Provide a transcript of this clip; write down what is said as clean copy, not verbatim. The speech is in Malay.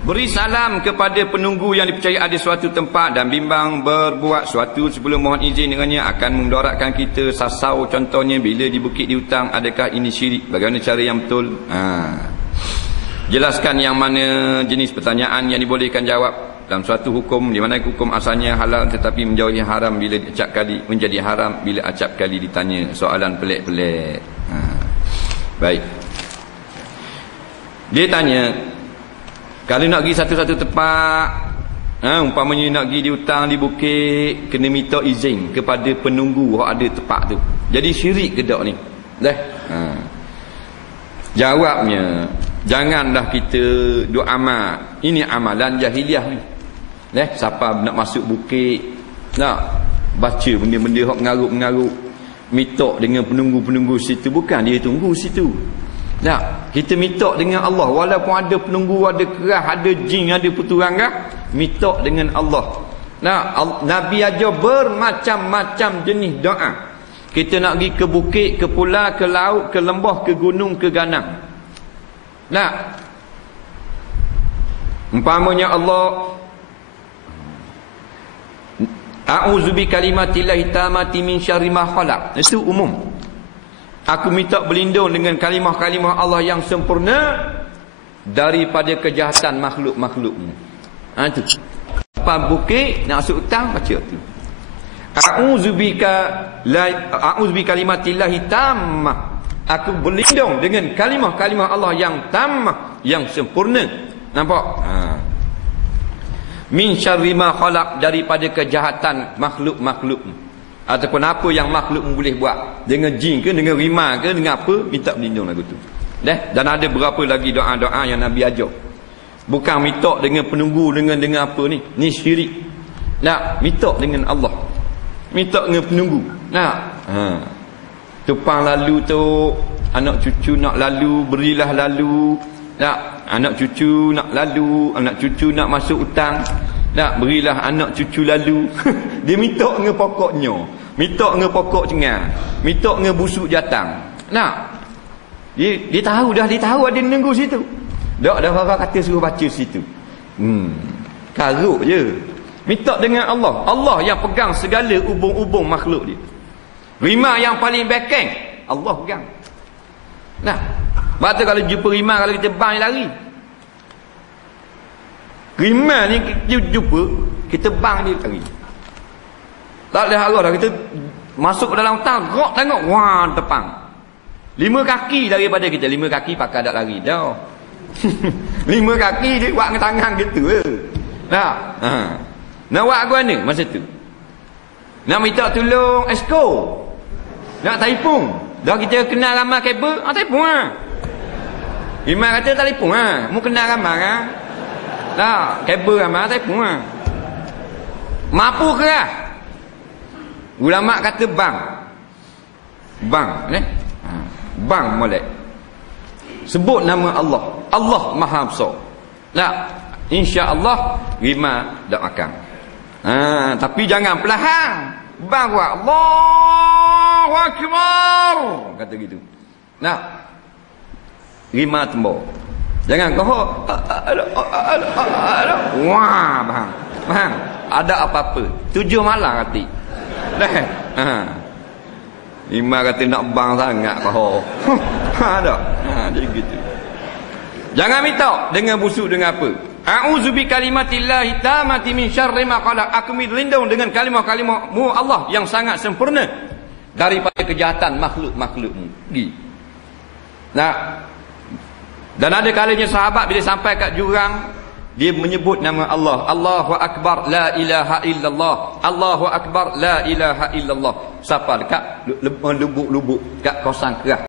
Beri salam kepada penunggu yang dipercayai ada suatu tempat dan bimbang berbuat suatu sebelum mohon izin dengannya akan memudaratkan kita. Sasau contohnya bila di bukit di hutang, adakah ini syirik? Bagaimana cara yang betul? Jelaskan yang mana jenis pertanyaan yang dibolehkan jawab dalam suatu hukum, di mana hukum asalnya halal tetapi menjauhi haram bila acap kali menjadi haram bila acap kali ditanya soalan pelik-pelik. Baik. Dia tanya, kalau nak pergi satu-satu tempat, umpamanya nak pergi di hutang, di bukit, kena minta izin kepada penunggu yang ada tempat tu. Jadi syirik ke tak ni? Jawabnya, janganlah kita duk amal. Ini amalan jahiliah ni. Siapa nak masuk bukit, nak baca benda-benda yang mengarut-mengarut, minta dengan penunggu-penunggu situ, bukan dia tunggu situ. Kita minta dengan Allah, walaupun ada penunggu, ada kerah, ada jin, ada peturangah, minta dengan Allah. Nabi ajar bermacam-macam jenis doa. Kita nak pergi ke bukit, ke pulau, ke laut, ke lembah, ke gunung, ke ganang. Umpamanya Allah, a'udzu bi kalimatillahi tammati min syarri ma khalaq. Itu umum. Aku minta berlindung dengan kalimah-kalimah Allah yang sempurna daripada kejahatan makhluk-makhlukmu. Itu. Apa bukit nak masuk hutang, baca tu. A'udzu bi kalimatillahi tammah. Aku berlindung dengan kalimah-kalimah Allah yang tammah, yang sempurna. Nampak? Min syarri ma khalaq, daripada kejahatan makhluk-makhlukmu. Ataupun apa yang makhluk boleh buat, dengan jin ke, dengan rimah ke, dengan apa, minta berlindung lagu tu. Dan ada berapa lagi doa-doa yang Nabi ajar. Bukan minta dengan penunggu, dengan apa ni. Ni syirik. Minta dengan Allah. Minta dengan penunggu. Tupang lalu tu, anak cucu nak lalu, berilah lalu. Anak cucu nak lalu, anak cucu nak masuk hutang, berilah anak cucu lalu. Dia minta dengan pokoknya, minta dengan pokok cengang, minta dengan busuk jatang. Dia tahu dah, dia tahu ada nunggu situ. Dah orang kata suruh baca situ. Karuk je. Minta dengan Allah. Allah yang pegang segala ubung-ubung makhluk dia. Rimah yang paling backing, Allah pegang. Sebab tu kalau jumpa rimah, kalau kita bang lari. Rimah ni kita jumpa, kita bang dia lari. Tak boleh harap dah, kita masuk ke dalam hutang, rok tengok, wah, tepang. 5 kaki daripada kita, 5 kaki pakai tak lari dah. 5 kaki dia buat dengan tangan gitu je. Nak buat aku mana masa tu? Nak minta tolong esko, nak telefon. Dah kita kenal ramai kabel, telefon lah. Imam kata telefon lah. Mu kenal ramai kan? Kabel ramai, telefon lah. Mampu ke lah? Ulama kata bang. Bang molek. Sebut nama Allah. Allah Maha Besar. InsyaAllah rima dak makan. Tapi jangan perlahan. Bang buat Allahu Akbar, kata gitu. Rima tembok. Jangan kau wah bang. Ada apa-apa 7 malam hati. Rima kata nak bang sangat kau. Ada. Jadi gitu. Jangan minta dengan busuk dengan apa. A'udzu bi kalimatillahi tammati min syarri ma khalaq. Aku berlindung dengan kalimah-kalimah-Mu Allah yang sangat sempurna daripada kejahatan makhluk-makhlukmu. Dan ada kalanya sahabat bila sampai kat jurang, dia menyebut nama Allah. Allahu Akbar la ilaha illallah. Allahu Akbar la ilaha illallah. Siapa dekat lubuk-lubuk kat kawasan kerah.